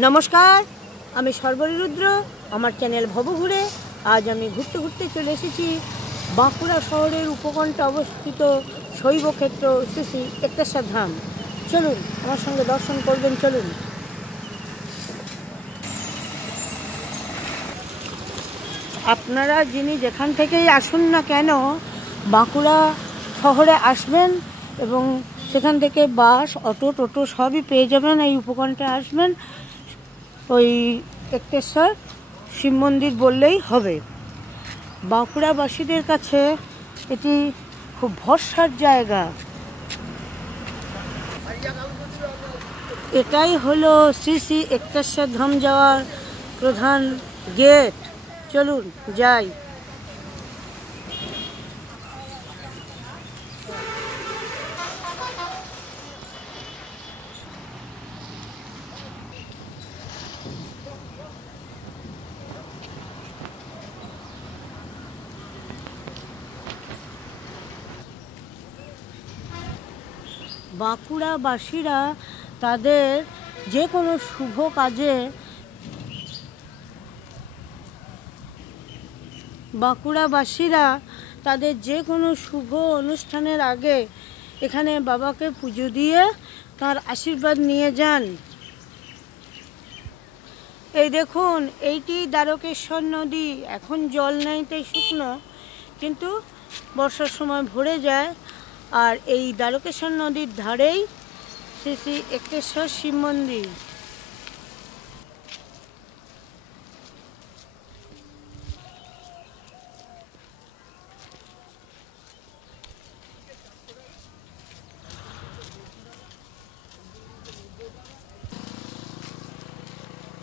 নমস্কার, আমি সর্বরী রুদ্র। আমার চ্যানেল ভবঘুরে আজ আমি ঘুরতে ঘুরতে চলে এসেছি বাঁকুড়া শহরের উপকণ্ঠে অবস্থিত শৈবক্ষেত্র শ্রী শ্রী একটেশ্বর ধাম। চলুন আমার সঙ্গে দর্শন করবেন। চলুন। আপনারা যিনি যেখান থেকেই আসুন না কেন বাঁকুড়া শহরে আসবেন এবং সেখান থেকে বাস, অটো, টোটো সবই পেয়ে যাবেন। এই উপকণ্ঠে আসবেন, ওই একটেশ্বর শিব মন্দির বললেই হবে। বাঁকুড়াবাসীদের কাছে এটি খুব ভরসার জায়গা। এটাই হলো শ্রী শ্রী একটেশ্বর ধাম যাওয়ার প্রধান গেট। চলুন যাই। বাঁকুড়াবাসীরা তাদের যে কোনো শুভ কাজে শুভ অনুষ্ঠানের আগে এখানে বাবাকে পুজো দিয়ে তার আশীর্বাদ নিয়ে যান। এই দেখুন, এইটি দ্বারকেশ্বর নদী। এখন জল নেই তাই শুকনো, কিন্তু বর্ষার সময় ভরে যায়। আর এই দ্বারকেশ্বর নদীর ধারেই শ্রী শ্রী একটেশ্বর শিব মন্দির।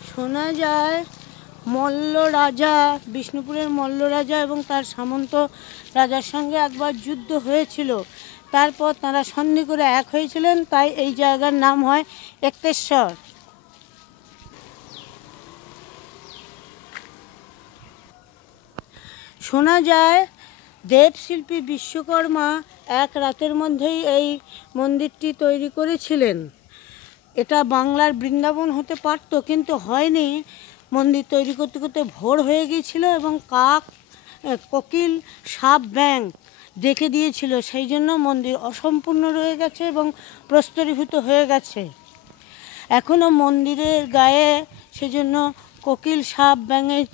শোনা যায় মল্ল রাজা, বিষ্ণুপুরের মল্ল রাজা এবং তার সামন্ত রাজার সঙ্গে একবার যুদ্ধ হয়েছিল। তারপর তারা সন্ধি করে এক হয়েছিলেন, তাই এই জায়গার নাম হয় একটেশ্বর। শোনা যায় দেবশিল্পী বিশ্বকর্মা এক রাতের মধ্যেই এই মন্দিরটি তৈরি করেছিলেন। এটা বাংলার বৃন্দাবন হতে পারত, কিন্তু হয়নি। মন্দির তৈরি করতে করতে ভোর হয়ে গিয়েছিল এবং কাক, কোকিল, সাপ, ব্যাঙ ডেকে দিয়েছিল। সেই জন্য মন্দির অসম্পূর্ণ রয়ে গেছে এবং প্রস্তরীভূত হয়ে গেছে। এখনও মন্দিরের গায়ে সেজন্য কোকিল, সাপ, ব্যাঙের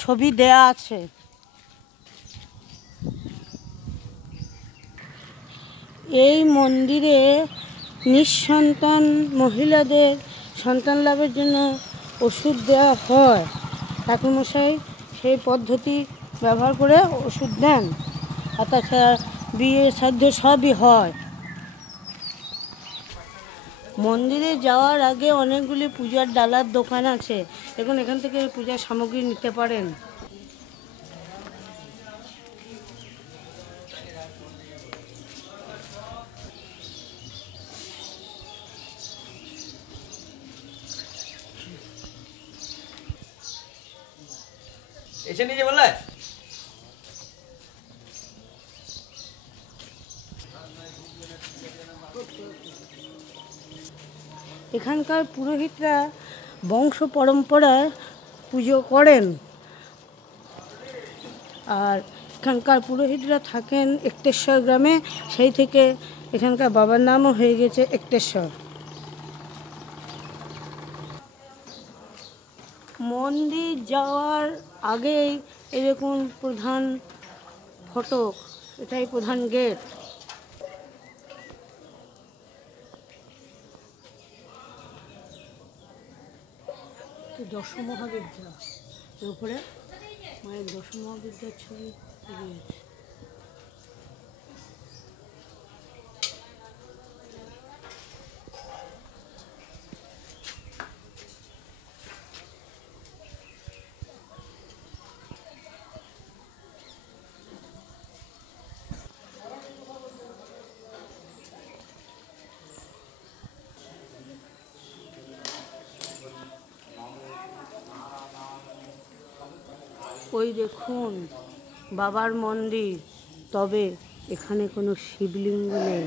ছবি দেয়া আছে। এই মন্দিরে নিঃসন্তান মহিলাদের সন্তান লাভের জন্য ওষুধ দেওয়া হয়। ঠাকুরমশাই সেই পদ্ধতি ব্যবহার করে ওষুধ দেন। আর তাছাড়া বিয়ে সাধ্য সবই হয়। মন্দিরে যাওয়ার আগে অনেকগুলি পূজার ডালার দোকান আছে। এখন এখান থেকে পূজার সামগ্রী নিতে পারেন। এসে নিজে বললে এখানকার পুরোহিতরা বংশ পরম্পরায় পুজো করেন। আর এখানকার পুরোহিতরা থাকেন একটেশ্বর গ্রামে, সেই থেকে এখানকার বাবার নামও হয়ে গেছে একটেশ্বর। মন্দির যাওয়ার আগেই এরকম প্রধান ফটক, এটাই প্রধান গেট। দশমহাবিদ্যা, এর উপরে মায়ের দশমহাবিদ্যার ছবি রয়েছে। ওই দেখুন বাবার মন্দির, তবে এখানে কোনো শিবলিঙ্গ নেই।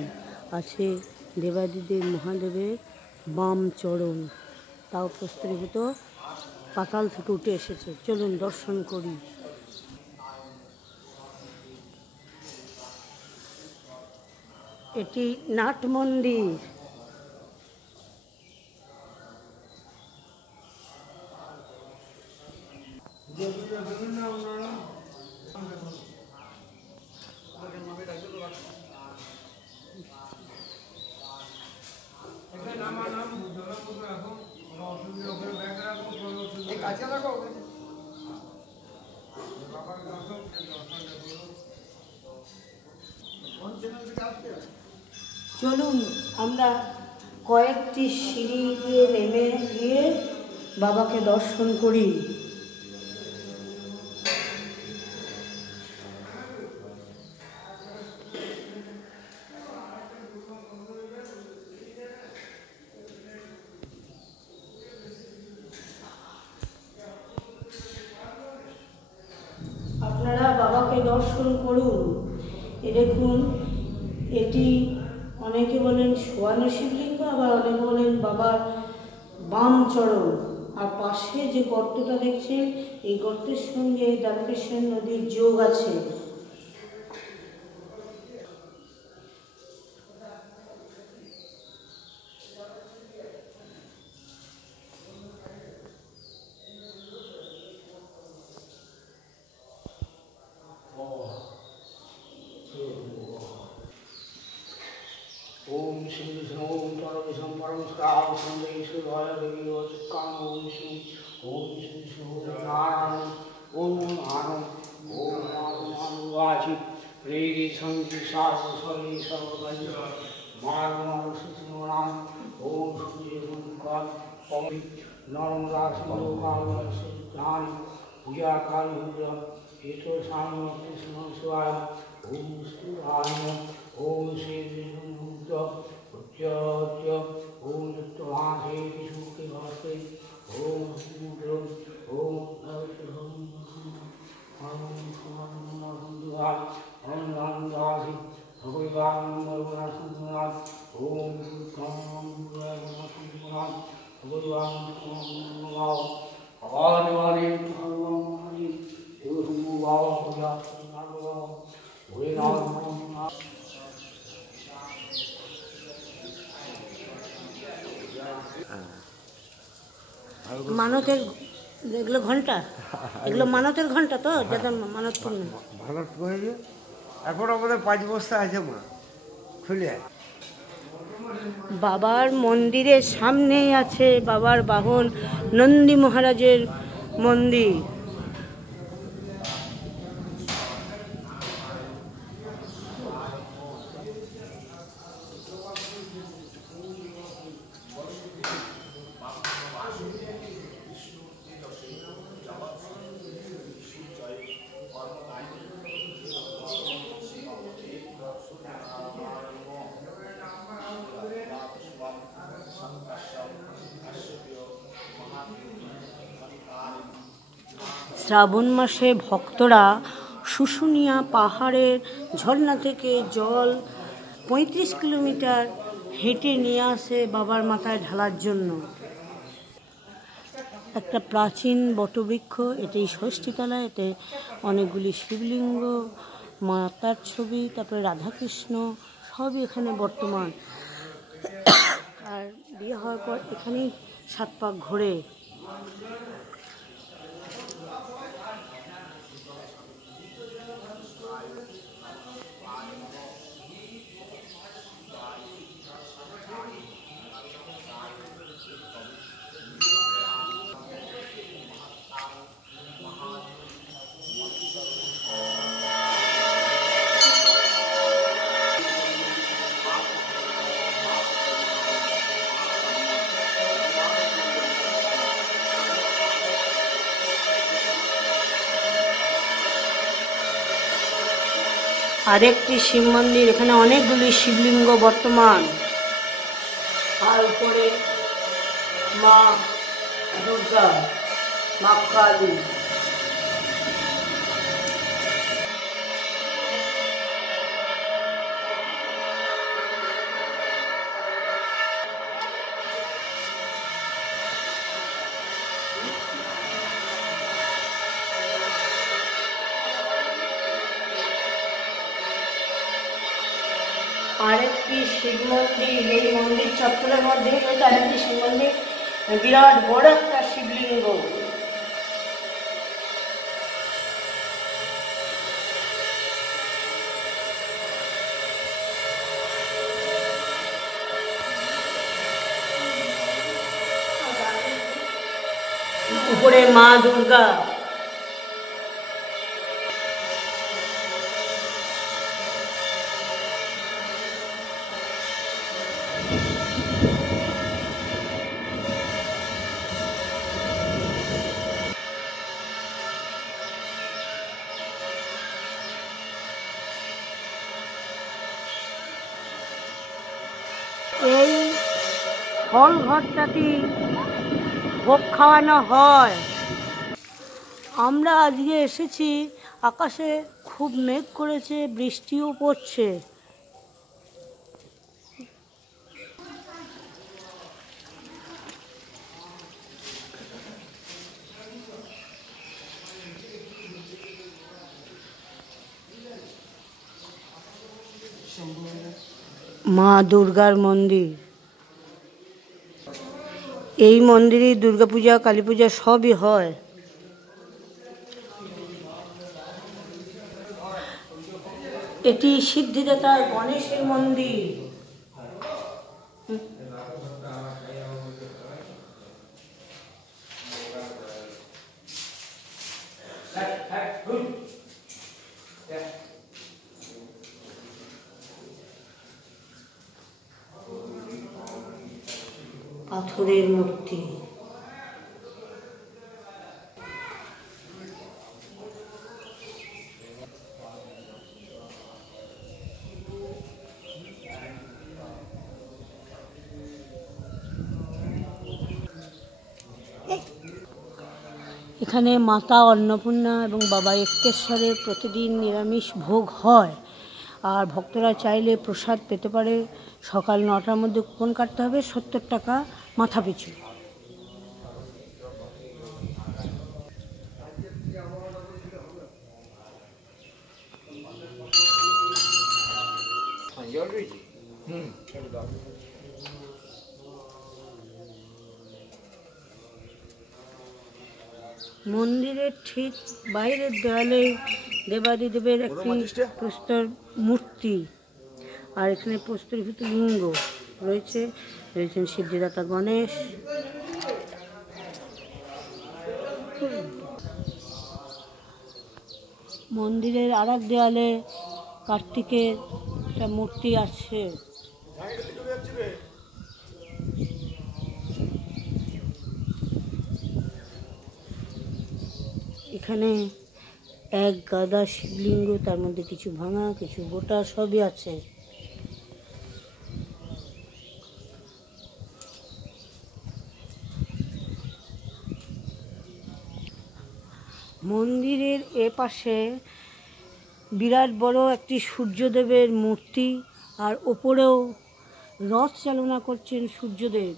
আছে দেবাদিদেব মহাদেবের বাম চরণ। তাও প্রস্তরীভূত পাতাল থেকে উঠে এসেছে। চলুন দর্শন করি। এটি নাট মন্দির। চলুন আমরা কয়েকটি সিঁড়ি দিয়ে নেমে গিয়ে বাবাকে দর্শন করি। আপনারা বাবাকে দর্শন করুন। এ দেখুন, এটি অনেকে বলেন শোয়ানো শিবলিঙ্গ, আবার অনেকে বলেন বাবার বাম চরণ। আর পাশে যে গর্তটা দেখছেন, এই গর্তের সঙ্গে দ্বারকেশ্বর নদীর যোগ আছে। ओम श्री ओम परमेश्वर परमस्कार संदेशवाय देवी वचकान ओम श्री नारायण ओम नारायण ओम नारायण वाचि प्रेरी संति सार्वसरी सर्वगंज मार मार सुनाम ओम श्री ओंकार पवि नर्मदा सिंधु काली जानी पूजा काली पूजा हेतु स्वामी कृष्ण शिवाय ओम श्री आनंद ओम श्री उच्च ओम दत्तवासे विष्णुके भासे ओम समुद्र ओम ओम नंदासी भगवान मरुनाथ ओम भगवान भगवान মানতের এগুলো ঘন্টা, এগুলো মানতের ঘন্টা তো, যাতে মানত পূর্ণ। মানত করে এখন আমাদের 5 বস্তা আছে মা খুলে। বাবার মন্দিরের সামনেই আছে বাবার বাহন নন্দী মহারাজের মন্দির। শ্রাবণ মাসে ভক্তরা শুশুনিয়া পাহাড়ের ঝর্ণা থেকে জল 35 কিলোমিটার হেঁটে নিয়ে আসে বাবার মাথায় ঢালার জন্য। একটা প্রাচীন বটবৃক্ষ, এটি ষষ্ঠীতলা, এতে অনেকগুলি শিবলিঙ্গ, মাতার ছবি, তারপরে রাধাকৃষ্ণ সবই এখানে বর্তমান। আর বিয়ে হওয়ার পর এখানেই 7 পাক ঘোরে। আরেকটি শিব মন্দির, এখানে অনেকগুলি শিবলিঙ্গ বর্তমান। আর উপরে মা দুর্গা, মা কালী। একটি শিব মন্দির, এই মন্দির চত্বরের মধ্যে রয়েছে আরেকটি শিব মন্দির, বিরাট বড় একটা শিবলিঙ্গ। উপরে মা দুর্গা। এই হল ঘরটাতে ভোগ খাওয়ানো হয়। আমরা আজকে এসেছি, আকাশে খুব মেঘ করেছে, বৃষ্টিও পড়ছে। মা দুর্গার মন্দির। এই মন্দিরে দুর্গাপূজা, কালী পূজা সবই হয়। এটি সিদ্ধিদাতা গণেশের মন্দির। পাথরের মূর্তি। এখানে মাতা অন্নপূর্ণা এবং বাবা এক্কেশ্বরের প্রতিদিন নিরামিষ ভোগ হয়, আর ভক্তরা চাইলে প্রসাদ পেতে পারে। সকাল 9টার মধ্যে কুপন কাটতে হবে, 70 টাকা মাথা পিছু। মন্দিরের ঠিক বাইরের দেওয়ালে দেবাদিদেবের একটি প্রস্তর মূর্তি, আর এখানে প্রস্তরীভূত লিঙ্গ রয়েছে। রয়েছেন সিদ্ধিদাতা গণেশ। মন্দিরের আর এক দেওয়ালে কার্তিকের একটা মূর্তি আছে। এখানে এক গাদা শিবলিঙ্গ, তার মধ্যে কিছু ভাঙা, কিছু গোটা, সবই আছে। মন্দিরের এপাশে বিরাট বড় একটি সূর্যদেবের মূর্তি, আর ওপরেও রথ চালনা করছেন সূর্যদেব।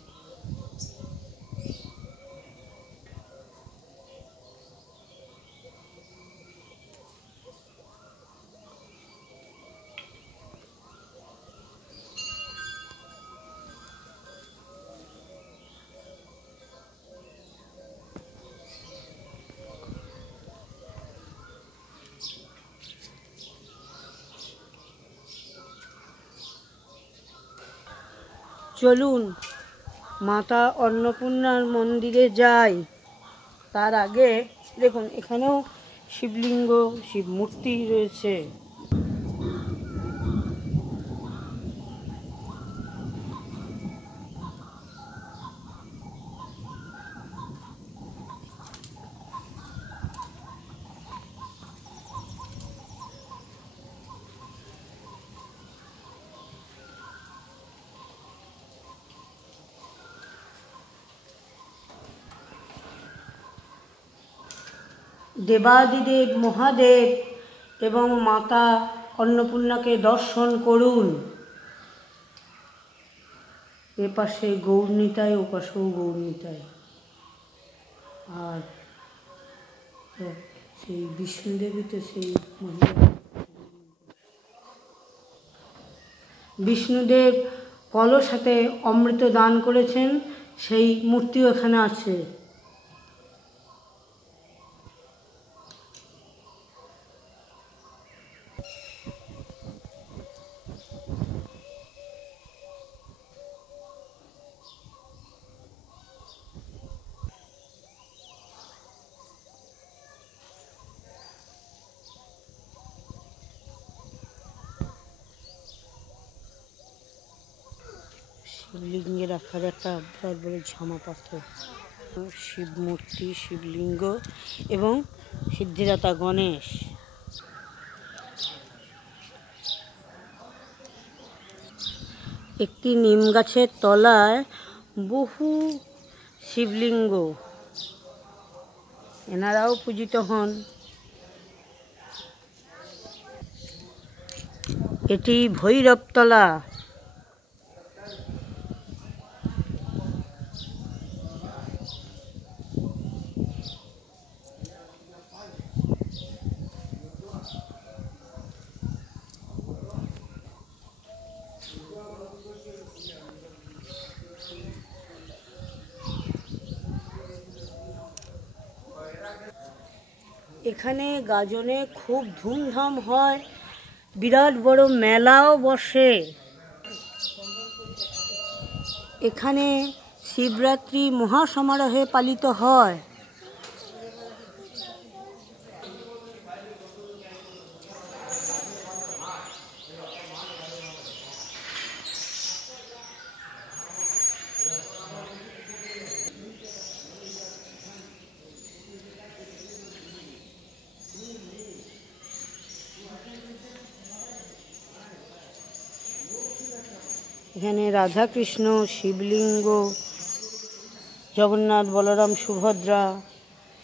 চলুন মাতা অন্নপূর্ণার মন্দিরে যাই। তার আগে দেখুন এখানেও শিবলিঙ্গ, শিব মূর্তি রয়েছে। দেবাদিদেব মহাদেব এবং মাতা অন্নপূর্ণাকে দর্শন করুন। এপাশে গৌরনিতাই, ওপাশেও গৌরনিতাই, আর সেই বিষ্ণুদেবী তো সেই মহিলা। বিষ্ণুদেব কলস হাতে অমৃত দান করেছেন, সেই মূর্তিও এখানে আছে। শিবলিঙ্গে রাখার একটা বিরাট বড় ঝামা পাথর, শিব মূর্তি, শিবলিঙ্গ এবং সিদ্ধিদাতা গণেশ। একটি নিম গাছের তলায় বহু শিবলিঙ্গ, এনারাও পূজিত হন। এটি ভৈরবতলা। এখানে গাজনে খুব ধুমধাম হয়, বিরাট বড় মেলাও বসে। এখানে শিবরাত্রি মহাসমারোহে পালিত হয়। এখানে রাধাকৃষ্ণ, শিবলিঙ্গ, জগন্নাথ, বলরাম, সুভদ্রা,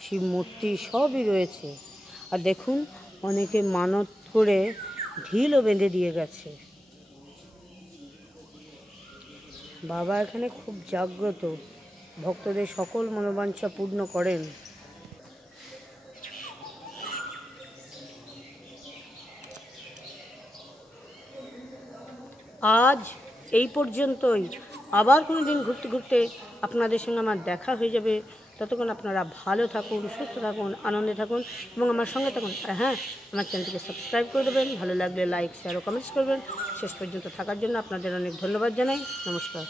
শিব মূর্তি সবই রয়েছে। আর দেখুন, অনেকে মানত করে ঢিলও বেঁধে দিয়ে গেছে। বাবা এখানে খুব জাগ্রত, ভক্তদের সকল মনোবাঞ্ছা পূর্ণ করেন। আজ এই পর্যন্তই। আবার কোনো দিন ঘুরতে ঘুরতে আপনাদের সঙ্গে আমার দেখা হয়ে যাবে। ততক্ষণ আপনারা ভালো থাকুন, সুস্থ থাকুন, আনন্দে থাকুন এবং আমার সঙ্গে থাকুন। আর হ্যাঁ, আমার চ্যানেলটিকে সাবস্ক্রাইব করে দেবেন, ভালো লাগলে লাইক, শেয়ার ও কমেন্টস করবেন। শেষ পর্যন্ত থাকার জন্য আপনাদের অনেক ধন্যবাদ জানাই। নমস্কার।